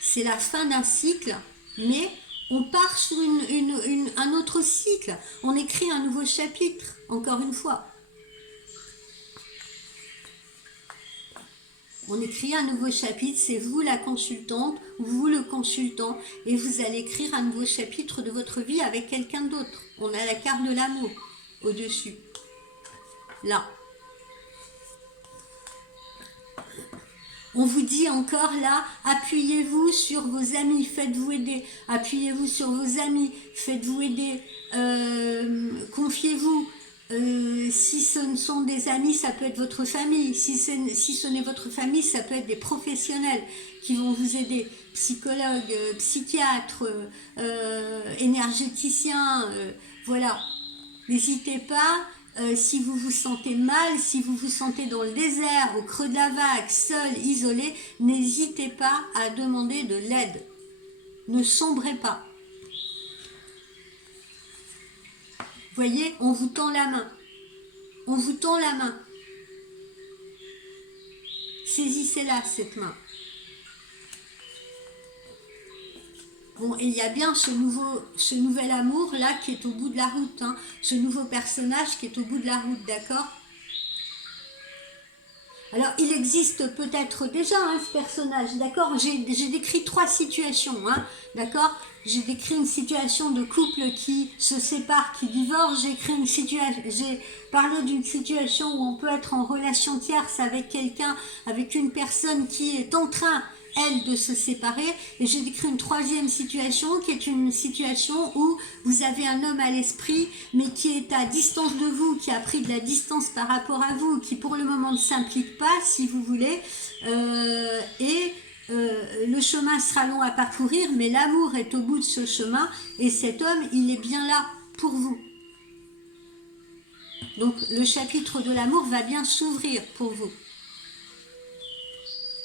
C'est la fin d'un cycle, mais on part sur un autre cycle. On écrit un nouveau chapitre, encore une fois. On écrit un nouveau chapitre, c'est vous la consultante, vous le consultant, et vous allez écrire un nouveau chapitre de votre vie avec quelqu'un d'autre. On a la carte de l'amour au-dessus. Là. On vous dit encore là, appuyez-vous sur vos amis, faites-vous aider. Appuyez-vous sur vos amis, faites-vous aider. Confiez-vous. Si ce ne sont des amis, ça peut être votre famille. Si ce n'est votre famille, ça peut être des professionnels qui vont vous aider. Psychologues, psychiatres, énergéticiens, voilà. N'hésitez pas, si vous vous sentez mal, si vous vous sentez dans le désert, au creux de la vague, seul, isolé, n'hésitez pas à demander de l'aide. Ne sombrez pas. Voyez, on vous tend la main. On vous tend la main. Saisissez-la, cette main. Bon, et il y a bien ce nouvel amour là qui est au bout de la route, hein, ce nouveau personnage qui est au bout de la route, d'accord? Alors, il existe peut-être déjà ce personnage, d'accord? J'ai décrit 3 situations, hein, d'accord? J'ai décrit une situation de couple qui se sépare, qui divorce. J'ai parlé d'une situation où on peut être en relation tierce avec quelqu'un, avec une personne qui est en train, elle, de se séparer. Et j'ai décrit une 3e situation qui est une situation où vous avez un homme à l'esprit, mais qui est à distance de vous, qui a pris de la distance par rapport à vous, qui pour le moment ne s'implique pas, si vous voulez, le chemin sera long à parcourir, mais l'amour est au bout de ce chemin, et cet homme, il est bien là pour vous. Donc le chapitre de l'amour va bien s'ouvrir pour vous.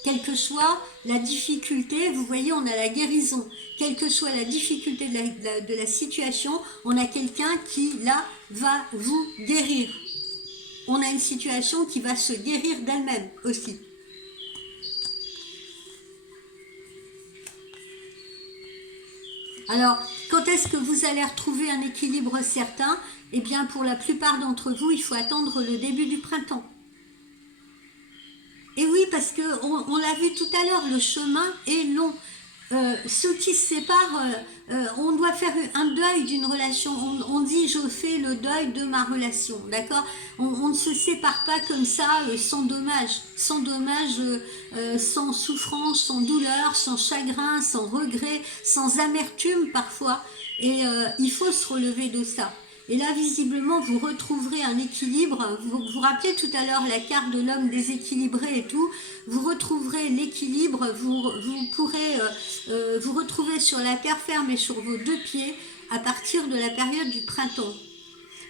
Quelle que soit la difficulté, vous voyez, on a la guérison. Quelle que soit la difficulté de la situation, on a quelqu'un qui, là, va vous guérir. On a une situation qui va se guérir d'elle-même aussi. Alors, quand est-ce que vous allez retrouver un équilibre certain? Eh bien, pour la plupart d'entre vous, il faut attendre le début du printemps. Et oui, parce qu'on l'a vu tout à l'heure, le chemin est long. Ceux qui se séparent, on doit faire un deuil d'une relation. On dit, je fais le deuil de ma relation, d'accord? On ne se sépare pas comme ça, sans dommage, sans souffrance, sans douleur, sans chagrin, sans regret, sans amertume parfois. Et il faut se relever de ça. Et là, visiblement, vous retrouverez un équilibre. Vous vous rappelez tout à l'heure la carte de l'homme déséquilibré et tout. Vous retrouverez l'équilibre. Vous pourrez vous retrouver sur la terre ferme et sur vos 2 pieds à partir de la période du printemps.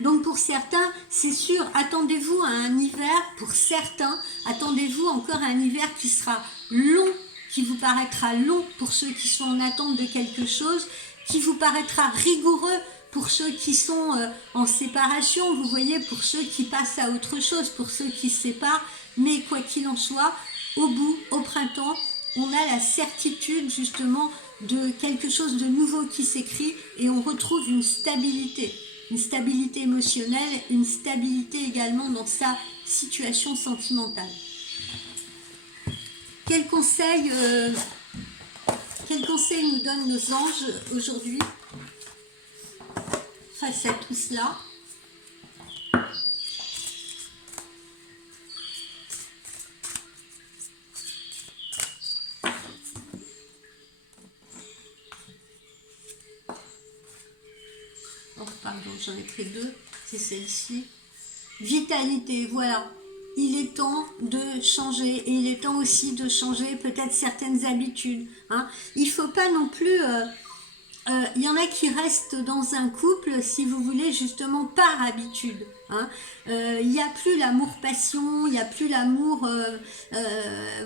Donc pour certains, c'est sûr, attendez-vous à un hiver, pour certains, attendez-vous encore à un hiver qui sera long, qui vous paraîtra long pour ceux qui sont en attente de quelque chose, qui vous paraîtra rigoureux pour ceux qui sont en séparation, vous voyez, pour ceux qui passent à autre chose, pour ceux qui se séparent. Mais quoi qu'il en soit, au bout, au printemps, on a la certitude justement de quelque chose de nouveau qui s'écrit et on retrouve une stabilité émotionnelle, une stabilité également dans sa situation sentimentale. Quel conseil nous donnent nos anges aujourd'hui face à tout cela? pardon, j'en ai pris deux, c'est celle-ci. Vitalité, voilà. Il est temps de changer et il est temps aussi de changer peut-être certaines habitudes. Hein. Il ne faut pas non plus... y en a qui restent dans un couple, si vous voulez, justement par habitude. Hein. Il n'y a plus l'amour-passion, il n'y a plus l'amour,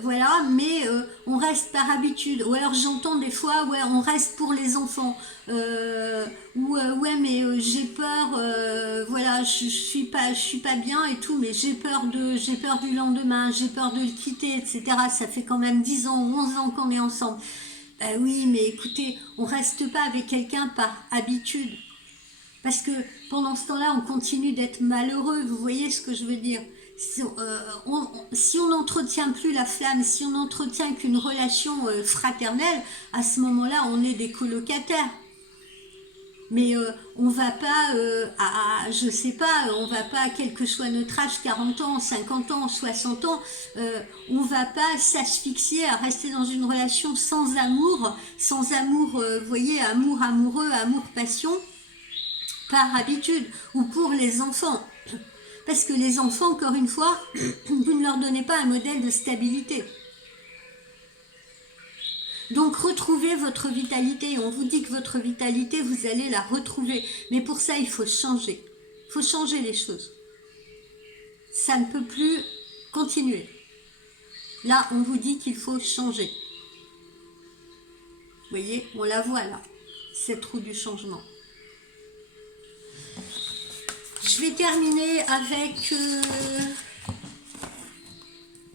voilà, mais on reste par habitude. Ou alors j'entends des fois, ouais, on reste pour les enfants. Ou ouais, mais j'ai peur, voilà, je suis pas bien et tout, mais j'ai peur du lendemain, j'ai peur de le quitter, etc. Ça fait quand même 10 ans ou 11 ans qu'on est ensemble. Ben oui, mais écoutez, on reste pas avec quelqu'un par habitude. Parce que pendant ce temps-là, on continue d'être malheureux, vous voyez ce que je veux dire? Si on n'entretient plus la flamme, si on n'entretient qu'une relation fraternelle, à ce moment-là, on est des colocataires. Mais on va pas, je sais pas, on va pas, quel que soit notre âge, 40 ans, 50 ans, 60 ans, on va pas s'asphyxier à rester dans une relation sans amour, vous voyez, amour amoureux, amour passion, par habitude, ou pour les enfants. Parce que les enfants, encore une fois, vous ne leur donnez pas un modèle de stabilité. Donc retrouvez votre vitalité, on vous dit que votre vitalité, vous allez la retrouver. Mais pour ça, il faut changer. Il faut changer les choses. Ça ne peut plus continuer. Là, on vous dit qu'il faut changer. Vous voyez, on la voit là, cette roue du changement. Je vais terminer avec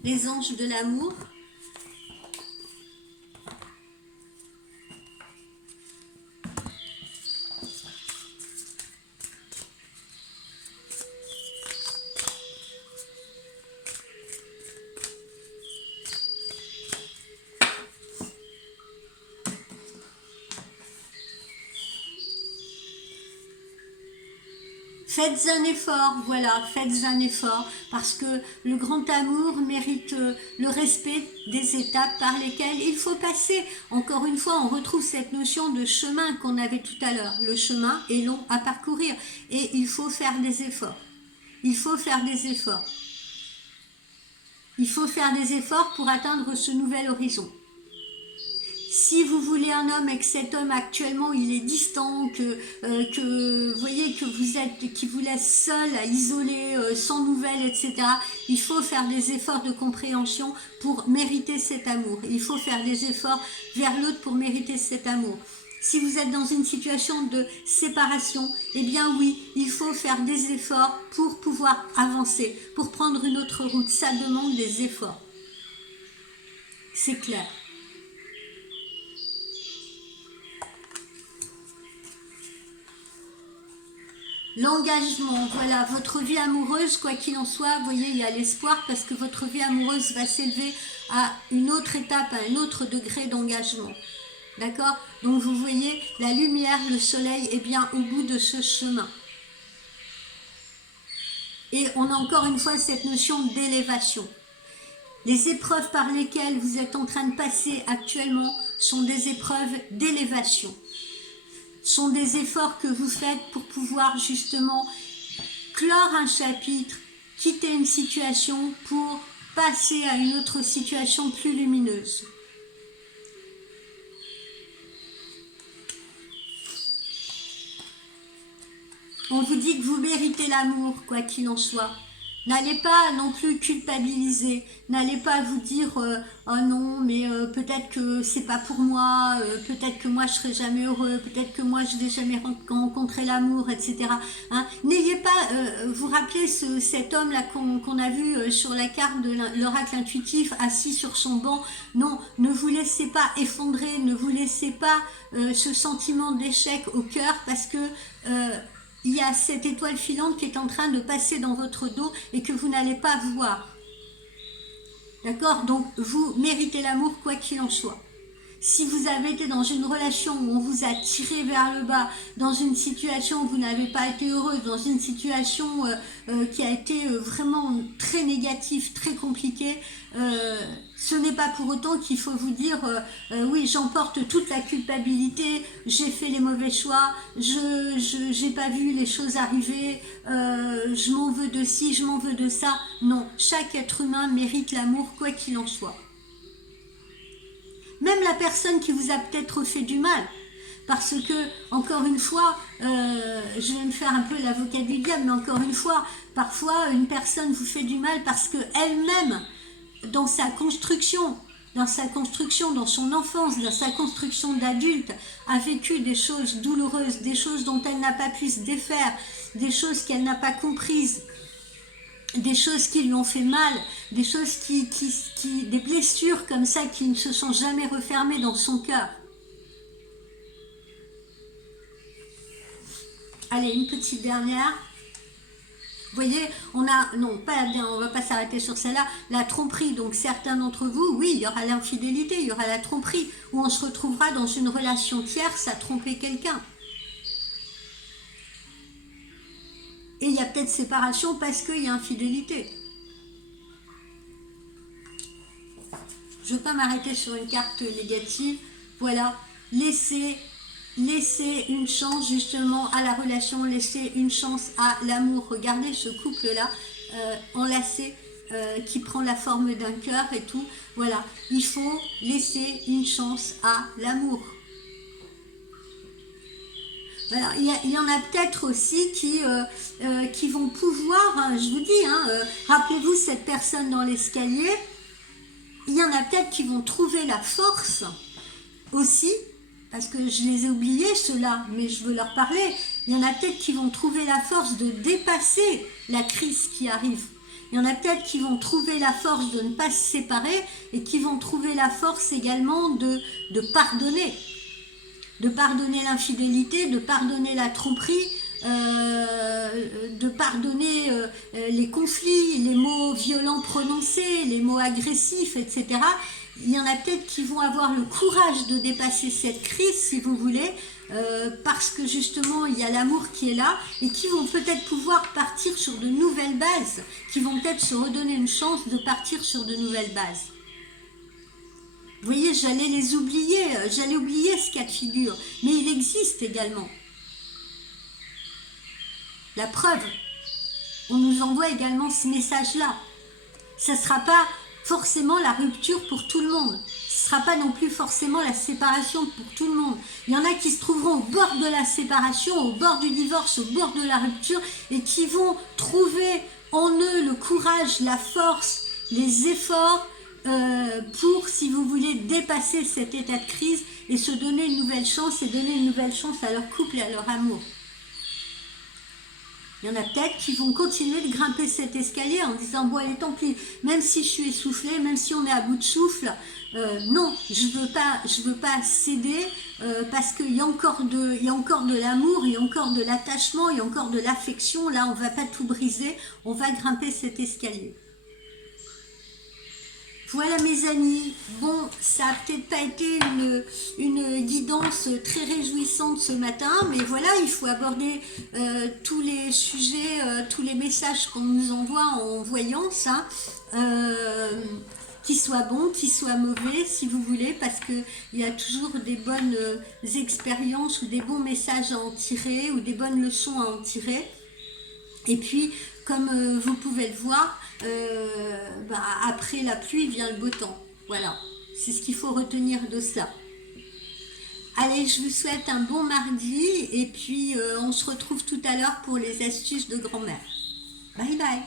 les anges de l'amour. Faites un effort, voilà, faites un effort, parce que le grand amour mérite le respect des étapes par lesquelles il faut passer. Encore une fois, on retrouve cette notion de chemin qu'on avait tout à l'heure. Le chemin est long à parcourir et il faut faire des efforts. Il faut faire des efforts. Il faut faire des efforts pour atteindre ce nouvel horizon. Si vous voulez un homme et que cet homme actuellement il est distant, que vous voyez que vous êtes, qui vous laisse seul, isolé, sans nouvelles, etc. Il faut faire des efforts de compréhension pour mériter cet amour. Il faut faire des efforts vers l'autre pour mériter cet amour. Si vous êtes dans une situation de séparation, eh bien oui, il faut faire des efforts pour pouvoir avancer, pour prendre une autre route. Ça demande des efforts. C'est clair. L'engagement, voilà, votre vie amoureuse, quoi qu'il en soit, vous voyez, il y a l'espoir parce que votre vie amoureuse va s'élever à une autre étape, à un autre degré d'engagement. D'accord? Donc vous voyez, la lumière, le soleil est bien au bout de ce chemin. Et on a encore une fois cette notion d'élévation. Les épreuves par lesquelles vous êtes en train de passer actuellement sont des épreuves d'élévation. Sont des efforts que vous faites pour pouvoir justement clore un chapitre, quitter une situation pour passer à une autre situation plus lumineuse. On vous dit que vous méritez l'amour, quoi qu'il en soit. N'allez pas non plus culpabiliser, n'allez pas vous dire oh non mais peut-être que c'est pas pour moi, peut-être que moi je serai jamais heureux, peut-être que moi je n'ai jamais rencontré l'amour, etc. Hein. N'ayez pas, vous rappelez cet homme là qu'on a vu sur la carte de l'oracle intuitif assis sur son banc. Non, ne vous laissez pas effondrer, ne vous laissez pas ce sentiment d'échec au cœur parce que il y a cette étoile filante qui est en train de passer dans votre dos et que vous n'allez pas voir. D'accord? Donc, vous méritez l'amour quoi qu'il en soit. Si vous avez été dans une relation où on vous a tiré vers le bas, dans une situation où vous n'avez pas été heureuse, dans une situation qui a été vraiment très négative, très compliquée, ce n'est pas pour autant qu'il faut vous dire oui, j'emporte toute la culpabilité, j'ai fait les mauvais choix, je n'ai pas vu les choses arriver, je m'en veux de ci, je m'en veux de ça. Non, chaque être humain mérite l'amour quoi qu'il en soit. Même la personne qui vous a peut-être fait du mal. Parce que, encore une fois, je vais me faire un peu l'avocat du diable, mais encore une fois, parfois une personne vous fait du mal parce qu'elle-même, dans sa construction, dans son enfance, dans sa construction d'adulte, a vécu des choses douloureuses, des choses dont elle n'a pas pu se défaire, des choses qu'elle n'a pas comprises, des choses qui lui ont fait mal, des choses des blessures comme ça qui ne se sont jamais refermées dans son cœur. Allez, une petite dernière. Vous voyez, on va pas s'arrêter sur celle-là. La tromperie, donc certains d'entre vous, oui, il y aura l'infidélité, il y aura la tromperie, où on se retrouvera dans une relation tierce à tromper quelqu'un. Et il y a peut-être séparation parce qu'il y a infidélité. Je ne veux pas m'arrêter sur une carte négative. Voilà, laissez une chance justement à la relation, laissez une chance à l'amour. Regardez ce couple-là, enlacé, qui prend la forme d'un cœur et tout. Voilà, il faut laisser une chance à l'amour. Alors, il y en a peut-être aussi qui vont pouvoir, hein, je vous dis, rappelez-vous cette personne dans l'escalier, il y en a peut-être qui vont trouver la force aussi, parce que je les ai oubliés ceux-là, mais je veux leur parler, il y en a peut-être qui vont trouver la force de dépasser la crise qui arrive. Il y en a peut-être qui vont trouver la force de ne pas se séparer et qui vont trouver la force également de pardonner. De pardonner l'infidélité, de pardonner la tromperie, de pardonner les conflits, les mots violents prononcés, les mots agressifs, etc. Il y en a peut-être qui vont avoir le courage de dépasser cette crise, si vous voulez, parce que justement il y a l'amour qui est là, et qui vont peut-être pouvoir partir sur de nouvelles bases, qui vont peut-être se redonner une chance de partir sur de nouvelles bases. Vous voyez, j'allais oublier ce cas de figure, mais il existe également. La preuve, on nous envoie également ce message-là. Ça ne sera pas forcément la rupture pour tout le monde. Ce ne sera pas non plus forcément la séparation pour tout le monde. Il y en a qui se trouveront au bord de la séparation, au bord du divorce, au bord de la rupture, et qui vont trouver en eux le courage, la force, les efforts, pour, si vous voulez, dépasser cet état de crise et se donner une nouvelle chance et donner une nouvelle chance à leur couple et à leur amour. Il y en a peut-être qui vont continuer de grimper cet escalier en disant bon allez tant pis, même si je suis essoufflée, même si on est à bout de souffle, non, je veux pas céder parce qu'il y a encore de l'amour, il y a encore de l'attachement, il y a encore de l'affection. Là on va pas tout briser, on va grimper cet escalier. Voilà mes amis, bon, ça n'a peut-être pas été une guidance très réjouissante ce matin, mais voilà, il faut aborder tous les sujets, tous les messages qu'on nous envoie en voyance, qu'ils soient bons, qu'ils soient mauvais, si vous voulez, parce qu'il y a toujours des bonnes expériences ou des bons messages à en tirer, ou des bonnes leçons à en tirer. Et puis, comme vous pouvez le voir, après la pluie vient le beau temps. Voilà, c'est ce qu'il faut retenir de ça. Allez, je vous souhaite un bon mardi et puis on se retrouve tout à l'heure pour les astuces de grand-mère. Bye bye.